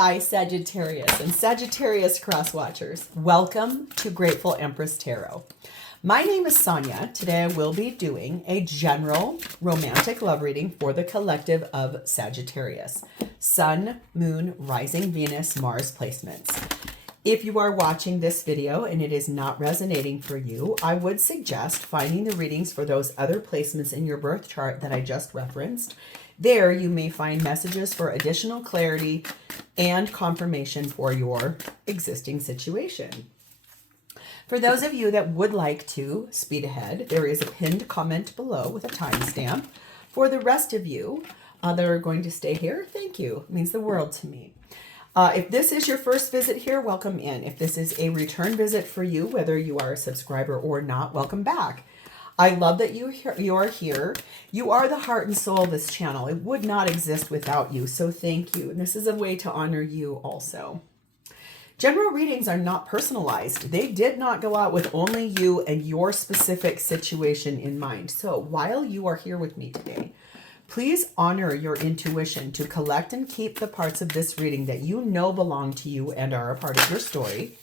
Hi, Sagittarius and Sagittarius cross-watchers. Welcome to Grateful Empress Tarot. My name is Sonia. Today I will be doing a general romantic love reading for the collective of Sagittarius. Sun, Moon, Rising, Venus, Mars placements. If you are watching this video and it is not resonating for you, I would suggest finding the readings for those other placements in your birth chart that I just referenced. There you may find messages for additional clarity and confirmation for your existing situation. For those of you that would like to speed ahead, there is a pinned comment below with a timestamp. For the rest of you that are going to stay here, thank you. It means the world to me. If this is your first visit here, welcome in. If this is a return visit for you, whether you are a subscriber or not, welcome back. I love that you are here. You are the heart and soul of this channel. It would not exist without you, so thank you. And this is a way to honor you also. General readings are not personalized. They did not go out with only you and your specific situation in mind. So while you are here with me today, please honor your intuition to collect and keep the parts of this reading that you know belong to you and are a part of your story.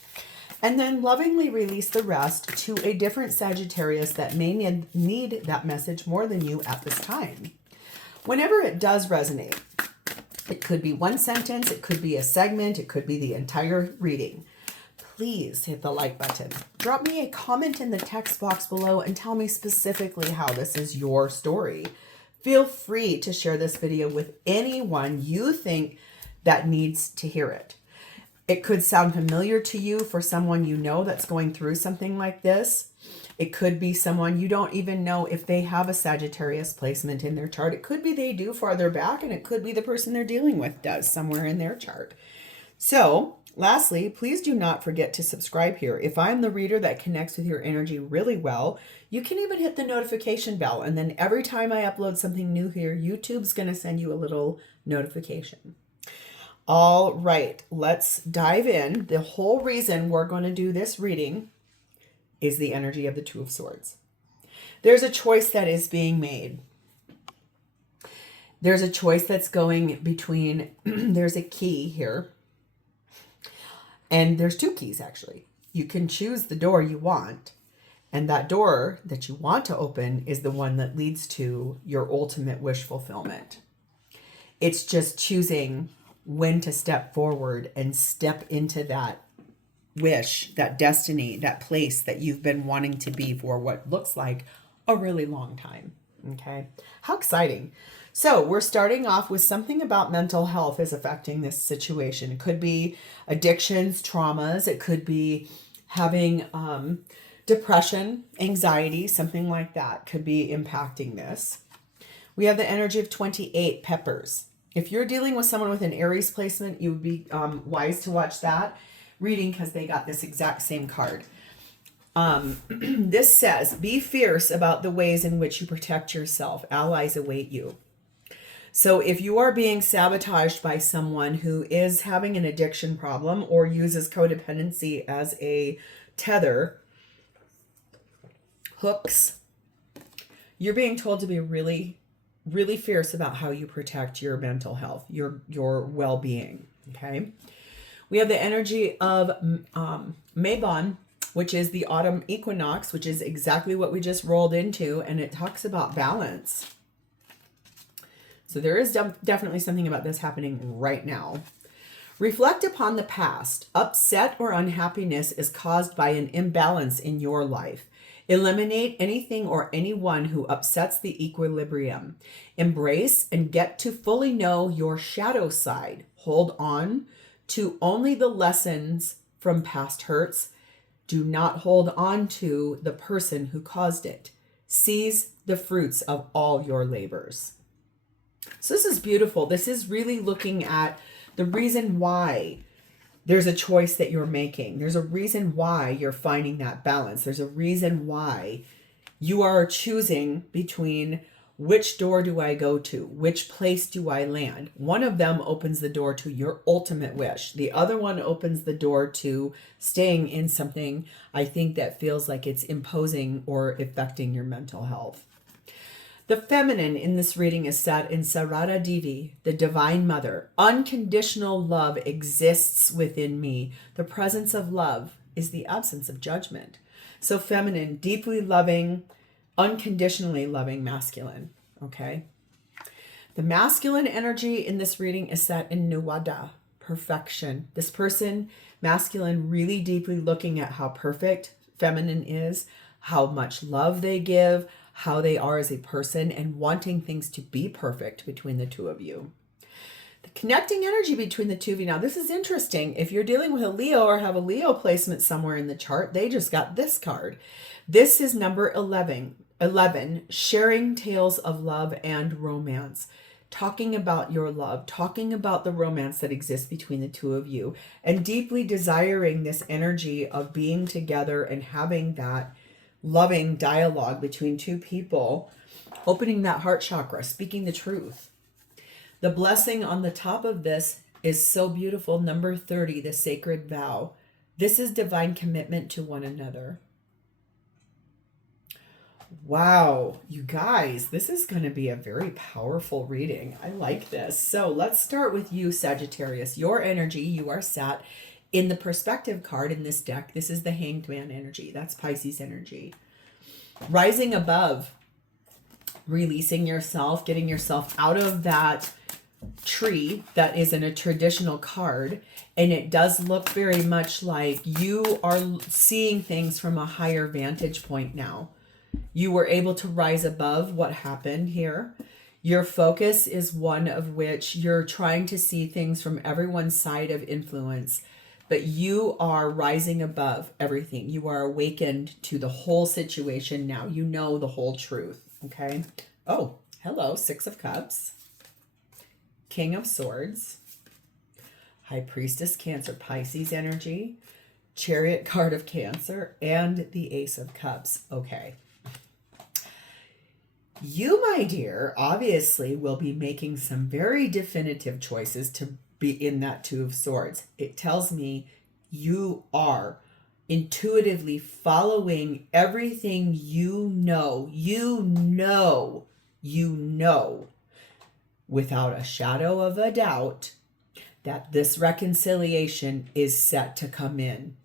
And then lovingly release the rest to a different Sagittarius that may need that message more than you at this time. Whenever it does resonate, it could be one sentence, it could be a segment, it could be the entire reading. Please hit the like button. Drop me a comment in the text box below and tell me specifically how this is your story. Feel free to share this video with anyone you think that needs to hear it. It could sound familiar to you for someone you know that's going through something like this. It could be someone you don't even know if they have a Sagittarius placement in their chart. It could be they do farther back, and it could be the person they're dealing with does somewhere in their chart. So, lastly, please do not forget to subscribe here. If I'm the reader that connects with your energy really well, you can even hit the notification bell, and then every time I upload something new here, YouTube's going to send you a little notification. All right, let's dive in. The whole reason we're going to do this reading is the energy of the Two of Swords. There's a choice that is being made. There's a choice that's going between, there's a key here. And there's two keys, actually. You can choose the door you want. And that door that you want to open is the one that leads to your ultimate wish fulfillment. It's just choosing when to step forward and step into that wish, that destiny, that place that you've been wanting to be for what looks like a really long time. Okay. How exciting. So we're starting off with something about mental health is affecting this situation. It could be addictions, traumas. It could be having depression, anxiety, something like that could be impacting this. We have the energy of 28 peppers. If you're dealing with someone with an Aries placement, you would be wise to watch that reading because they got this exact same card. This says, be fierce about the ways in which you protect yourself. Allies await you. So if you are being sabotaged by someone who is having an addiction problem or uses codependency as a tether, hooks, you're being told to be really fierce about how you protect your mental health, your well-being, okay? We have the energy of Mabon, which is the autumn equinox, which is exactly what we just rolled into, and it talks about balance. So there is definitely something about this happening right now. Reflect upon the past. Upset or unhappiness is caused by an imbalance in your life. Eliminate anything or anyone who upsets the equilibrium. Embrace and get to fully know your shadow side. Hold on to only the lessons from past hurts. Do not hold on to the person who caused it. Seize the fruits of all your labors. So this is beautiful. This is really looking at the reason why there's a choice that you're making. There's a reason why you're finding that balance. There's a reason why you are choosing between which door do I go to? Which place do I land? One of them opens the door to your ultimate wish. The other one opens the door to staying in something I think that feels like it's imposing or affecting your mental health. The feminine in this reading is sat in Sarada Devi, the Divine Mother. Unconditional love exists within me. The presence of love is the absence of judgment. So feminine, deeply loving, unconditionally loving masculine. Okay. The masculine energy in this reading is set in Nuwada, perfection. This person, masculine, really deeply looking at how perfect feminine is, how much love they give, how they are as a person, and wanting things to be perfect between the two of you. The connecting energy between the two of you. Now, this is interesting. If you're dealing with a Leo or have a Leo placement somewhere in the chart, they just got this card. This is number 11, sharing tales of love and romance. Talking about your love, talking about the romance that exists between the two of you, and deeply desiring this energy of being together and having that loving dialogue between two people, opening that heart chakra, speaking the truth. The blessing on the top of this is so beautiful. Number 30, the sacred vow. This is divine commitment to one another. Wow, you guys, this is going to be a very powerful reading. I like this. So let's start with you, Sagittarius. Your energy, you are sat in the perspective card in this deck. This is the Hanged Man energy. That's Pisces energy. Rising above, releasing yourself, getting yourself out of that tree that is in a traditional card. And it does look very much like you are seeing things from a higher vantage point now. You were able to rise above what happened here. Your focus is one of which you're trying to see things from everyone's side of influence, but you are rising above everything. You are awakened to the whole situation now. You know the whole truth, okay? Oh, hello, Six of Cups, King of Swords, High Priestess, Cancer, Pisces energy, Chariot card of Cancer, and the Ace of Cups. Okay. You, my dear, obviously will be making some very definitive choices to be in that Two of Swords. It tells me you are intuitively following everything you know, without a shadow of a doubt that this reconciliation is set to come in.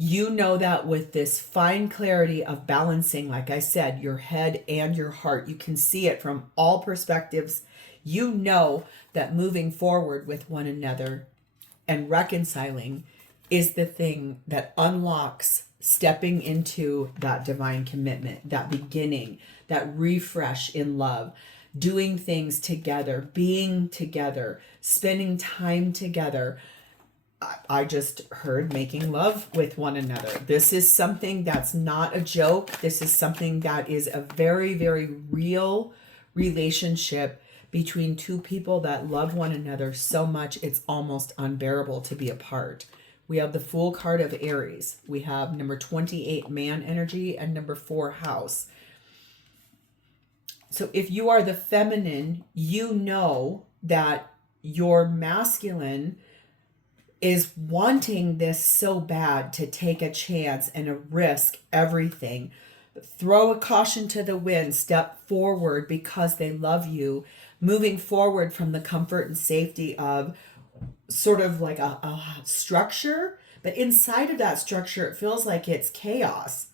You know that with this fine clarity of balancing, like I said, your head and your heart, you can see it from all perspectives. You know that moving forward with one another and reconciling is the thing that unlocks stepping into that divine commitment, that beginning, that refresh in love, doing things together, being together, spending time together. I just heard making love with one another. This is something that's not a joke. This is something that is a very, very real relationship between two people that love one another so much it's almost unbearable to be apart. We have the Fool card of Aries. We have number 28, Man energy, and number 4, House. So if you are the feminine, you know that your masculine is wanting this so bad to take a chance and a risk everything. Throw a caution to the wind, step forward because they love you, moving forward from the comfort and safety of sort of like a structure, but inside of that structure, it feels like it's chaos.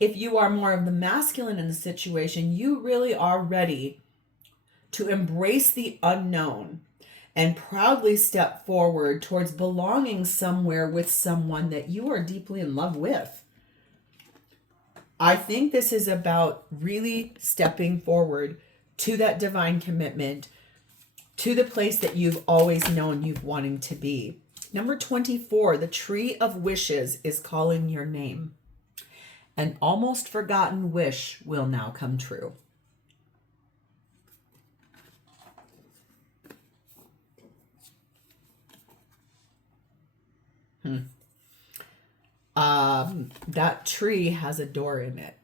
If you are more of the masculine in the situation, you really are ready to embrace the unknown and proudly step forward towards belonging somewhere with someone that you are deeply in love with. I think this is about really stepping forward to that divine commitment, to the place that you've always known you've wanting to be. Number 24, the Tree of Wishes is calling your name. An almost forgotten wish will now come true. That tree has a door in it.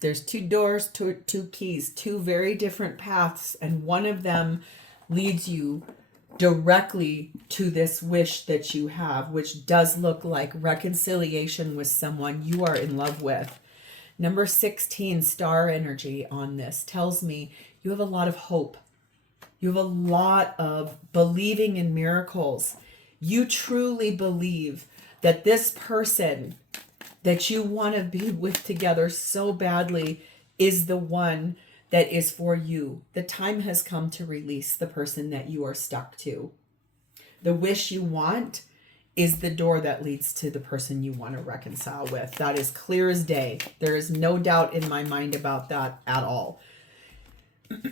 There's 2 doors, two keys, 2 very different paths, and one of them leads you directly to this wish that you have, which does look like reconciliation with someone you are in love with. Number 16, star energy on this tells me you have a lot of hope. You have a lot of believing in miracles. You truly believe that this person that you want to be with together so badly is the one that is for you. The time has come to release the person that you are stuck to. The wish you want is the door that leads to the person you want to reconcile with. That is clear as day. There is no doubt in my mind about that at all.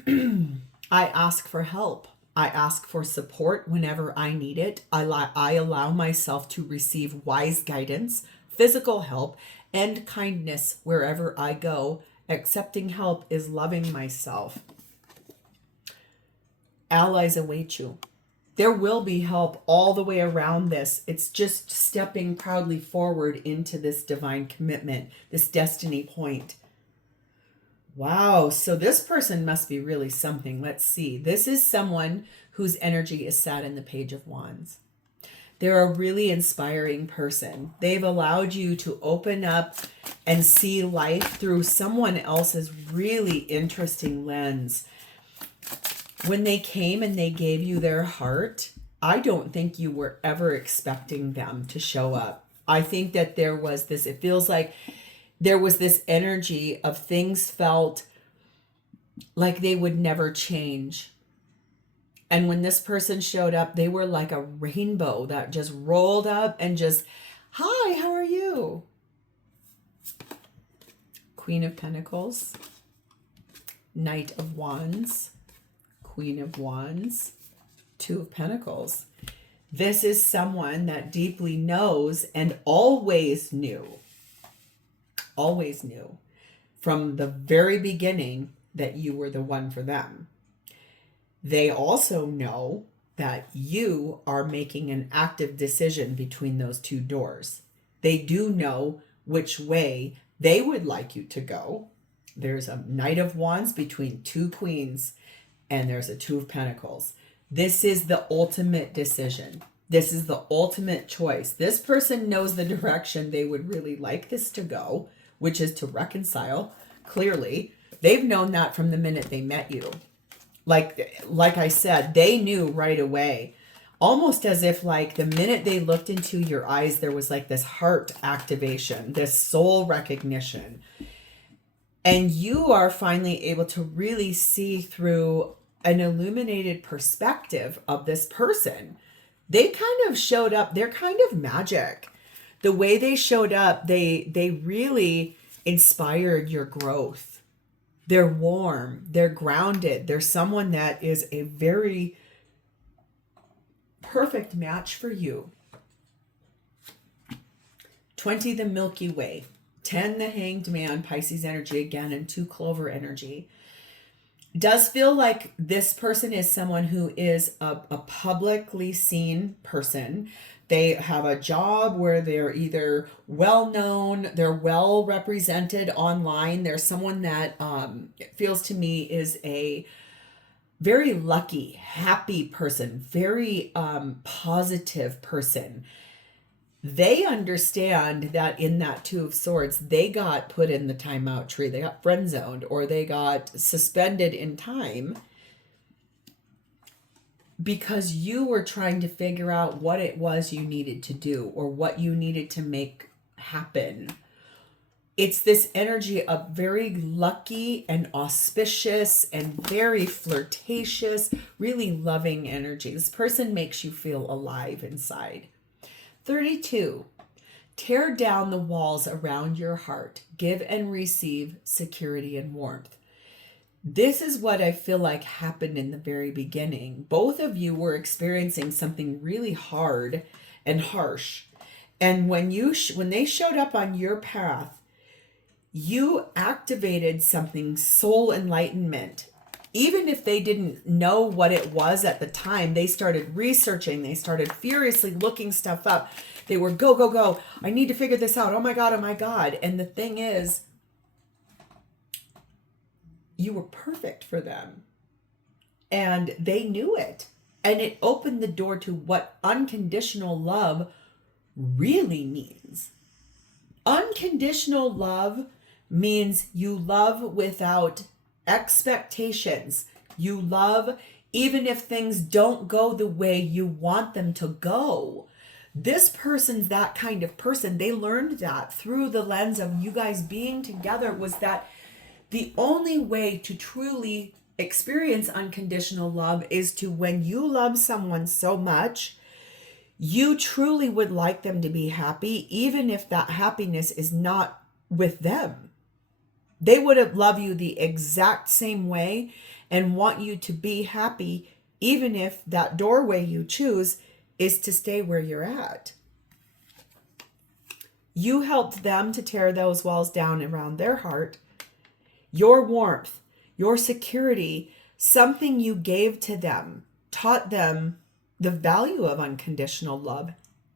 I ask for help. I ask for support whenever I need it. I allow myself to receive wise guidance, physical help, and kindness wherever I go. Accepting help is loving myself. Allies await you. There will be help all the way around this. It's just stepping proudly forward into this divine commitment, this destiny point. Wow, so this person must be really something. Let's see. This is someone whose energy is sat in the Page of Wands. They're a really inspiring person. They've allowed you to open up and see life through someone else's really interesting lens. When they came and they gave you their heart, I don't think you were ever expecting them to show up. I think that there was this, it feels like there was this energy of things felt like they would never change. And when this person showed up, they were like a rainbow that just rolled up and just, hi, how are you? Queen of Pentacles, Knight of Wands, Queen of Wands, Two of Pentacles. This is someone that deeply knows and always knew from the very beginning that you were the one for them. They also know that you are making an active decision between those two doors. They do know which way they would like you to go. There's a Knight of Wands between two queens, and there's a Two of Pentacles. This is the ultimate decision. This is the ultimate choice. This person knows the direction they would really like this to go, which is to reconcile. Clearly, they've known that from the minute they met you. Like I said, they knew right away, almost as if like the minute they looked into your eyes, there was like this heart activation, this soul recognition. And you are finally able to really see through an illuminated perspective of this person. They kind of showed up. They're kind of magic. The way they showed up, they really inspired your growth. They're warm. They're grounded. They're someone that is a very perfect match for you. 20, the Milky Way. 10, the Hanged Man, Pisces energy again, and 2, Clover energy. Does feel like this person is someone who is a publicly seen person. They have a job where they're either well-known, they're well represented online. They're someone that it feels to me is a very lucky, happy person, very positive person. They understand that in that Two of Swords, they got put in the timeout tree. They got friend zoned, or they got suspended in time because you were trying to figure out what it was you needed to do or what you needed to make happen. It's this energy of very lucky and auspicious and very flirtatious, really loving energy. This person makes you feel alive inside. 32, tear down the walls around your heart. Give and receive security and warmth. This is what I feel like happened in the very beginning. Both of you were experiencing something really hard and harsh. And when they showed up on your path, you activated something, soul enlightenment. Even if they didn't know what it was at the time, they started researching. They started furiously looking stuff up. They were go, go, go. I need to figure this out. Oh my God, oh my God. And the thing is, you were perfect for them. And they knew it. And it opened the door to what unconditional love really means. Unconditional love means you love without expectations. You love even if things don't go the way you want them to go. This person's that kind of person. They learned that through the lens of you guys being together, was that the only way to truly experience unconditional love is to, when you love someone so much, you truly would like them to be happy, even if that happiness is not with them. They would have loved you the exact same way and want you to be happy, even if that doorway you choose is to stay where you're at. You helped them to tear those walls down around their heart. Your warmth, your security, something you gave to them, taught them the value of unconditional love.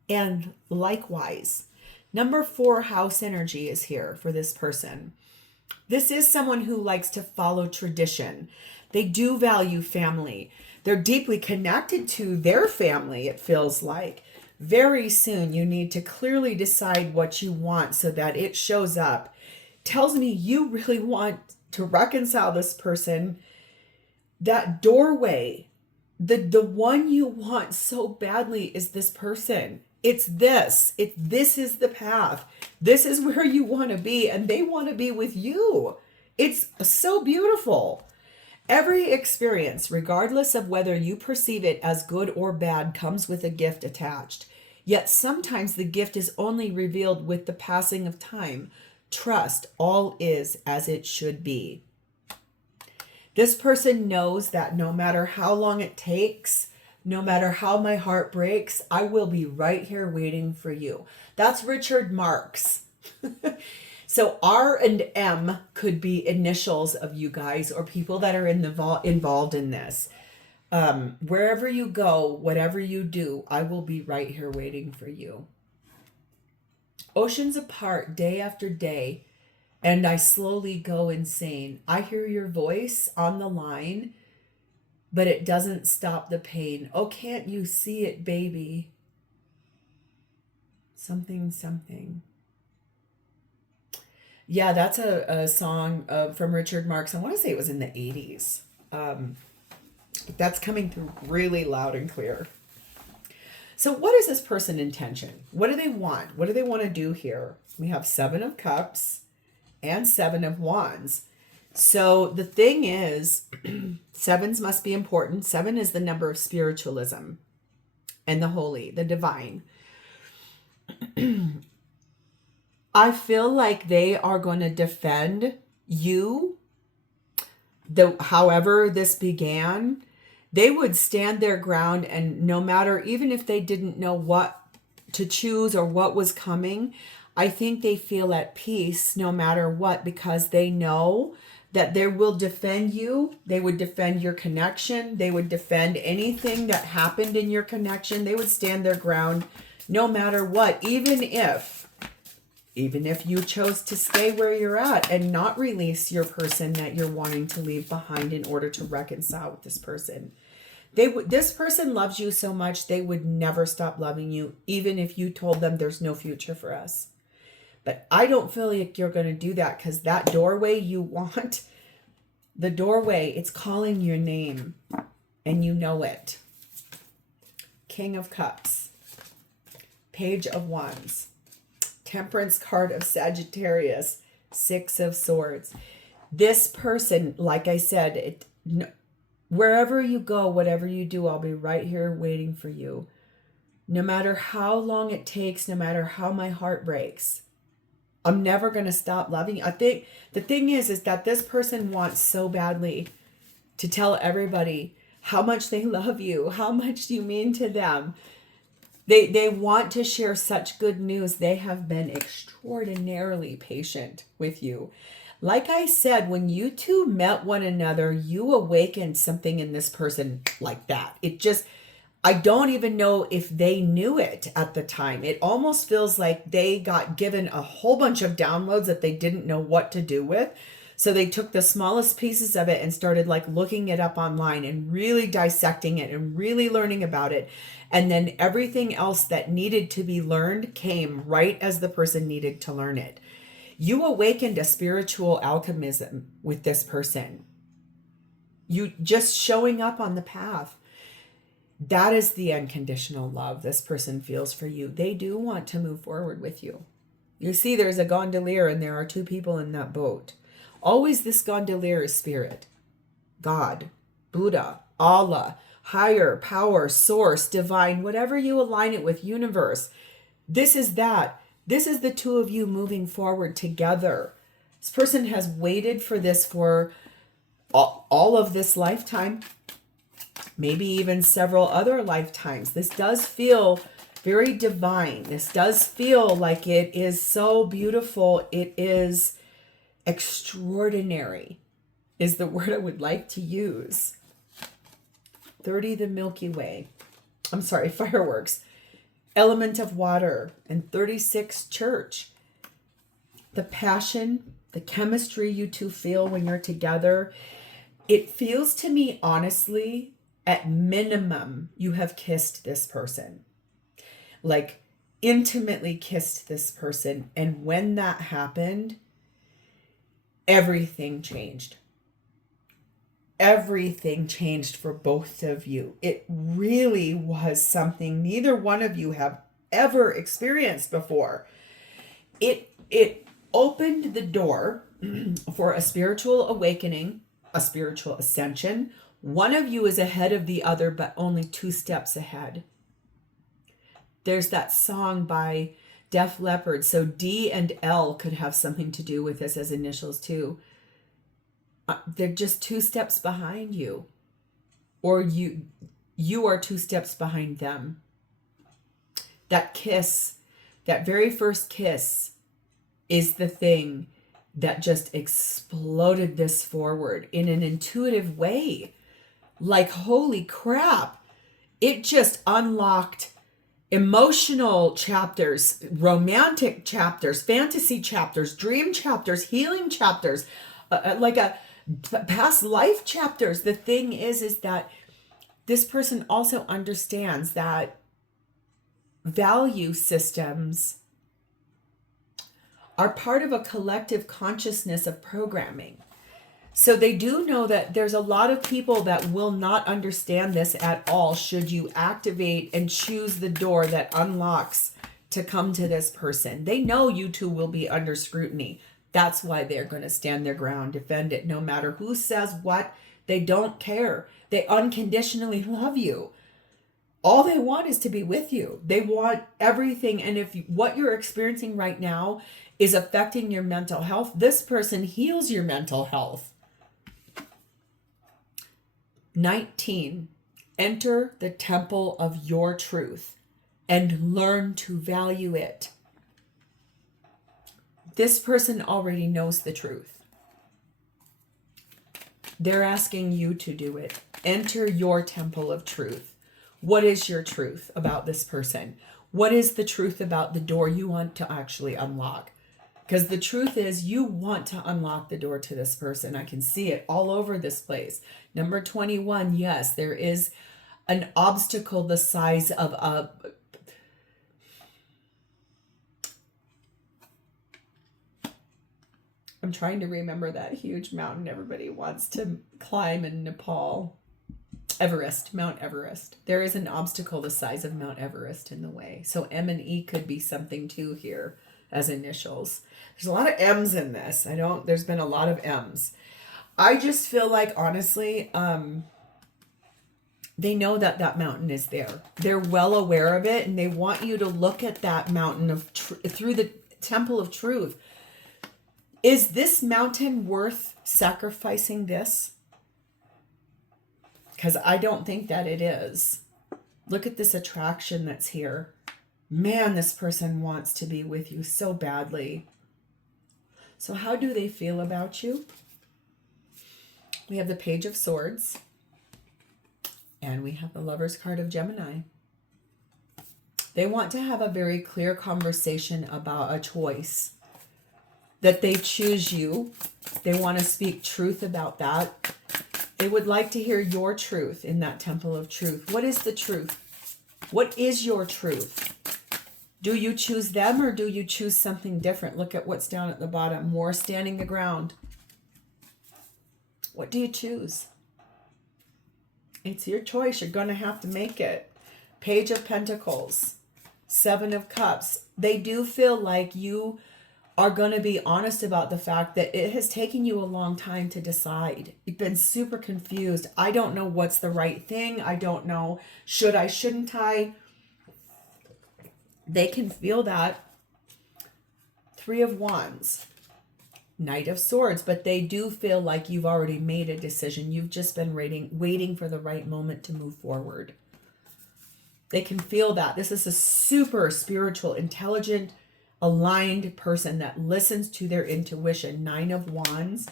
And likewise, number 4 house energy is here for this person. This is someone who likes to follow tradition. They do value family. They're deeply connected to their family, it feels like. Very soon, you need to clearly decide what you want so that it shows up. Tells me you really want to reconcile this person. That doorway, the one you want so badly is this person. It's this. This is the path. This is where you want to be, and they want to be with you. It's so beautiful. Every experience, regardless of whether you perceive it as good or bad, comes with a gift attached. Yet sometimes the gift is only revealed with the passing of time. Trust, all is as it should be. This person knows that no matter how long it takes, no matter how my heart breaks, I will be right here waiting for you. That's Richard Marx. So R and M could be initials of you guys or people that are involved in this. Wherever you go, whatever you do, I will be right here waiting for you. Oceans apart, day after day, and I slowly go insane. I hear your voice on the line, but it doesn't stop the pain. Oh, can't you see it, baby? Something, something. Yeah, that's a song from Richard Marx. I want to say it was in the 80s. But that's coming through really loud and clear. So what is this person intention? What do they want? What do they want to do here? We have 7 of Cups and 7 of Wands. So the thing is, 7s must be important. 7 is the number of spiritualism and the holy, the divine. I feel like they are going to defend you. However this began, they would stand their ground, and no matter, even if they didn't know what to choose or what was coming, I think they feel at peace no matter what, because they know that they will defend you. They would defend your connection. They would defend anything that happened in your connection. They would stand their ground no matter what, even if you chose to stay where you're at and not release your person that you're wanting to leave behind in order to reconcile with this person. This person loves you so much, they would never stop loving you, even if you told them there's no future for us. But I don't feel like you're going to do that, because that doorway you want, the doorway, it's calling your name, and you know it. King of Cups, Page of Wands, Temperance card of Sagittarius, 6 of Swords. This person, like I said, wherever you go, whatever you do, I'll be right here waiting for you. No matter how long it takes, no matter how my heart breaks, I'm never going to stop loving you. I think the thing is that this person wants so badly to tell everybody how much they love you, how much you mean to them. They want to share such good news. They have been extraordinarily patient with you. Like I said, when you two met one another, you awakened something in this person like that. I don't even know if they knew it at the time. It almost feels like they got given a whole bunch of downloads that they didn't know what to do with. So they took the smallest pieces of it and started looking it up online and really dissecting it and really learning about it. And then everything else that needed to be learned came right as the person needed to learn it. You awakened a spiritual alchemism with this person. You just showing up on the path. That is the unconditional love this person feels for you. They do want to move forward with you. You see, there's a gondolier and there are two people in that boat. Always this gondolier is spirit, God, Buddha, Allah, higher power, source, divine, whatever you align it with, universe. This is that. This is the two of you moving forward together. This person has waited for this for all of this lifetime, maybe even several other lifetimes. This does feel very divine. This does feel like it is so beautiful. It is extraordinary, is the word I would like to use. 30, the Milky Way. I'm sorry, fireworks. Element of water. And 36, church. The passion, the chemistry you two feel when you're together. It feels to me, honestly, at minimum, you have kissed this person. Like, intimately kissed this person. And when that happened, everything changed. Everything changed for both of you. It really was something neither one of you have ever experienced before. It opened the door for a spiritual awakening, a spiritual ascension. One of you is ahead of the other, but only 2 steps ahead. There's that song by Def Leppard. So D and L could have something to do with this as initials too. They're just 2 steps behind you. Or you are 2 steps behind them. That kiss, that very first kiss, is the thing that just exploded this forward in an intuitive way. Like, holy crap. It just unlocked emotional chapters, romantic chapters, fantasy chapters, dream chapters, healing chapters, like a past life chapters. The thing is that this person also understands that value systems are part of a collective consciousness of programming. So they do know that there's a lot of people that will not understand this at all should you activate and choose the door that unlocks to come to this person. They know you two will be under scrutiny. That's why they're going to stand their ground, defend it, no matter who says what. They don't care. They unconditionally love you. All they want is to be with you. They want everything. And if what you're experiencing right now is affecting your mental health, this person heals your mental health. 19, enter the temple of your truth and learn to value it. This person already knows the truth. They're asking you to do it. Enter your temple of truth. What is your truth about this person? What is the truth about the door you want to actually unlock? Because the truth is you want to unlock the door to this person. I can see it all over this place. Number 21, yes, there is an obstacle the size of a... I'm trying to remember that huge mountain everybody wants to climb in Nepal. Everest, Mount Everest. There is an obstacle the size of Mount Everest in the way. So M and E could be something too here as initials. There's a lot of M's in this. There's been a lot of M's. I just feel like, honestly, they know that that mountain is there. They're well aware of it, and they want you to look at that mountain of through the temple of truth. Is this mountain worth sacrificing this? Because I don't think that it is. Look at this attraction that's here. Man, this person wants to be with you so badly. So how do they feel about you? We have the Page of Swords. And we have the Lover's card of Gemini. They want to have a very clear conversation about a choice. That they choose you. They want to speak truth about that. They would like to hear your truth in that temple of truth. What is the truth? What is your truth? Do you choose them or do you choose something different? Look at what's down at the bottom. More standing the ground. What do you choose? It's your choice. You're going to have to make it. Page of Pentacles. 7 of Cups. They do feel like you are going to be honest about the fact that it has taken you a long time to decide. You've been super confused. I don't know what's the right thing. I don't know. Should I, shouldn't I? They can feel that. 3 of Wands. Knight of Swords. But they do feel like you've already made a decision. You've just been waiting for the right moment to move forward. They can feel that. This is a super spiritual, intelligent, aligned person that listens to their intuition. 9 of Wands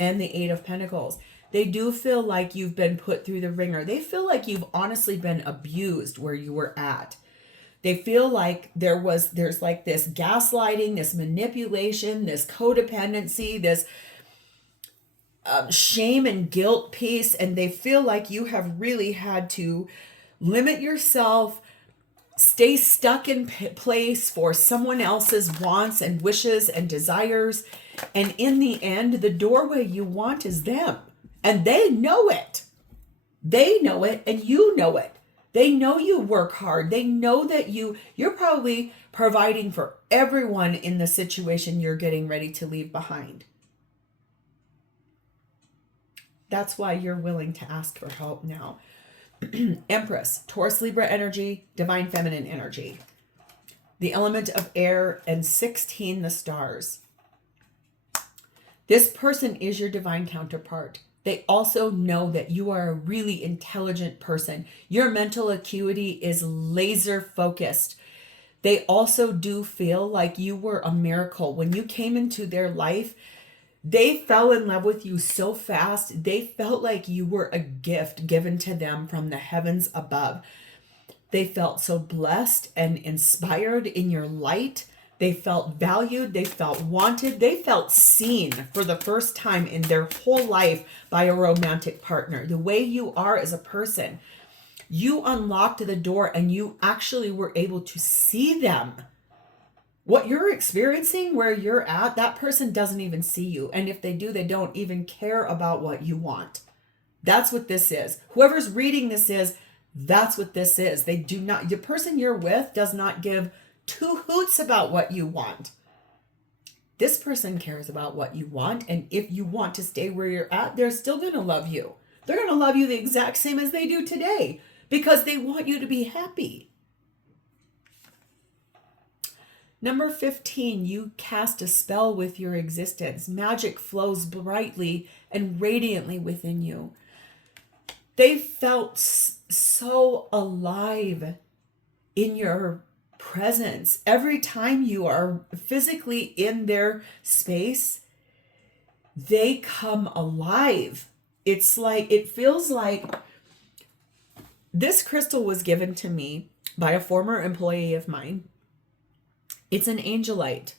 and the 8 of Pentacles. They do feel like you've been put through the ringer. They feel like you've honestly been abused where you were at. They feel like there's like this gaslighting, this manipulation, this codependency, this shame and guilt piece. And they feel like you have really had to limit yourself, stay stuck in place for someone else's wants and wishes and desires. And in the end, the doorway you want is them. And they know it. They know it and you know it. They know you work hard. They know that you're probably providing for everyone in the situation you're getting ready to leave behind. That's why you're willing to ask for help now. Empress, Taurus Libra energy, divine feminine energy. The element of air, and 16, the stars. This person is your divine counterpart. They also know that you are a really intelligent person. Your mental acuity is laser focused. They also do feel like you were a miracle. When you came into their life, they fell in love with you so fast. They felt like you were a gift given to them from the heavens above. They felt so blessed and inspired in your light. They felt valued. They felt wanted. They felt seen for the first time in their whole life by a romantic partner. The way you are as a person, you unlocked the door and you actually were able to see them. What you're experiencing, where you're at, that person doesn't even see you. And if they do, they don't even care about what you want. That's what this is. Whoever's reading this that's what this is. They do not, the person you're with does not give 2 hoots about what you want. This person cares about what you want. And if you want to stay where you're at, they're still going to love you. They're going to love you the exact same as they do today because they want you to be happy. Number 15, you cast a spell with your existence. Magic flows brightly and radiantly within you. They felt so alive in your presence. Every time you are physically in their space, they come alive. It's like, it feels like this crystal was given to me by a former employee of mine. It's an angelite.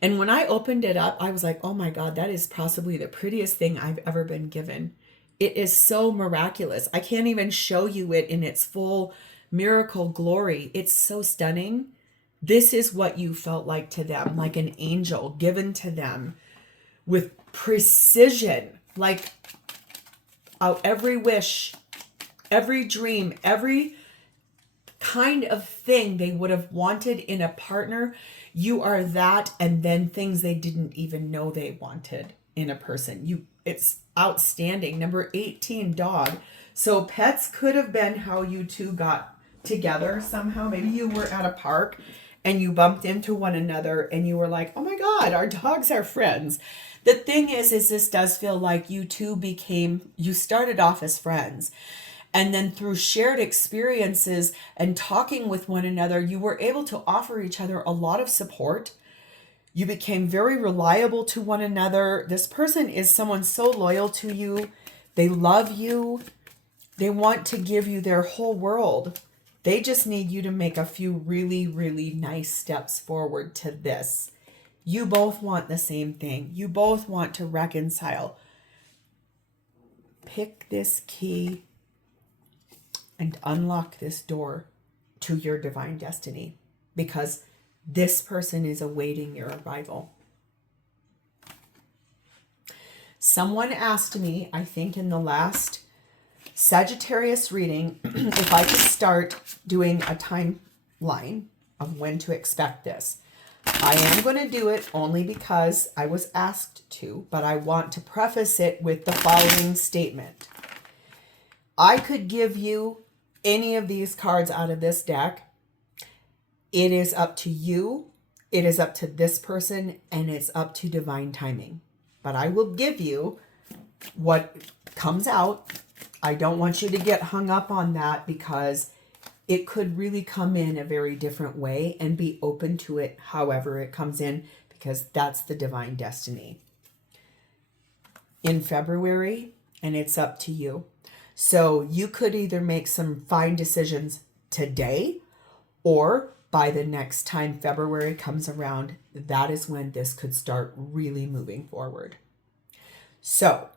And when I opened it up, I was like, oh my God, that is possibly the prettiest thing I've ever been given. It is so miraculous. I can't even show you it in its full miracle glory. It's so stunning. This is what you felt like to them, like an angel given to them with precision, like every wish, every dream, every kind of thing they would have wanted in a partner. You are that, and then things they didn't even know they wanted in a person. It's outstanding. Number 18, dog. So pets could have been how you two got together somehow. Maybe you were at a park and you bumped into one another and you were like, oh my God, our dogs are friends. The thing is this does feel like you two you started off as friends. And then through shared experiences and talking with one another, you were able to offer each other a lot of support. You became very reliable to one another. This person is someone so loyal to you. They love you. They want to give you their whole world. They just need you to make a few really, really nice steps forward to this. You both want the same thing. You both want to reconcile. Pick this key and unlock this door to your divine destiny. because this person is awaiting your arrival. Someone asked me, I think in the last Sagittarius reading, if I could start doing a timeline of when to expect this. I am going to do it only because I was asked to, but I want to preface it with the following statement. I could give you any of these cards out of this deck. It is up to you. It is up to this person, and it's up to divine timing. But I will give you what comes out. I don't want you to get hung up on that because it could really come in a very different way, and be open to it however it comes in, because that's the divine destiny. In February, and it's up to you. So you could either make some fine decisions today, or by the next time February comes around, that is when this could start really moving forward. So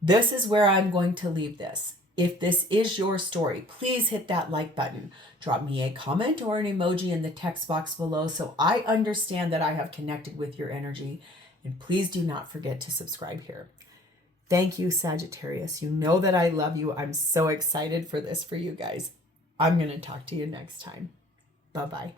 this is where I'm going to leave this. If this is your story, please hit that like button. Drop me a comment or an emoji in the text box below so I understand that I have connected with your energy. And please do not forget to subscribe here. Thank you, Sagittarius. You know that I love you. I'm so excited for this for you guys. I'm going to talk to you next time. Bye-bye.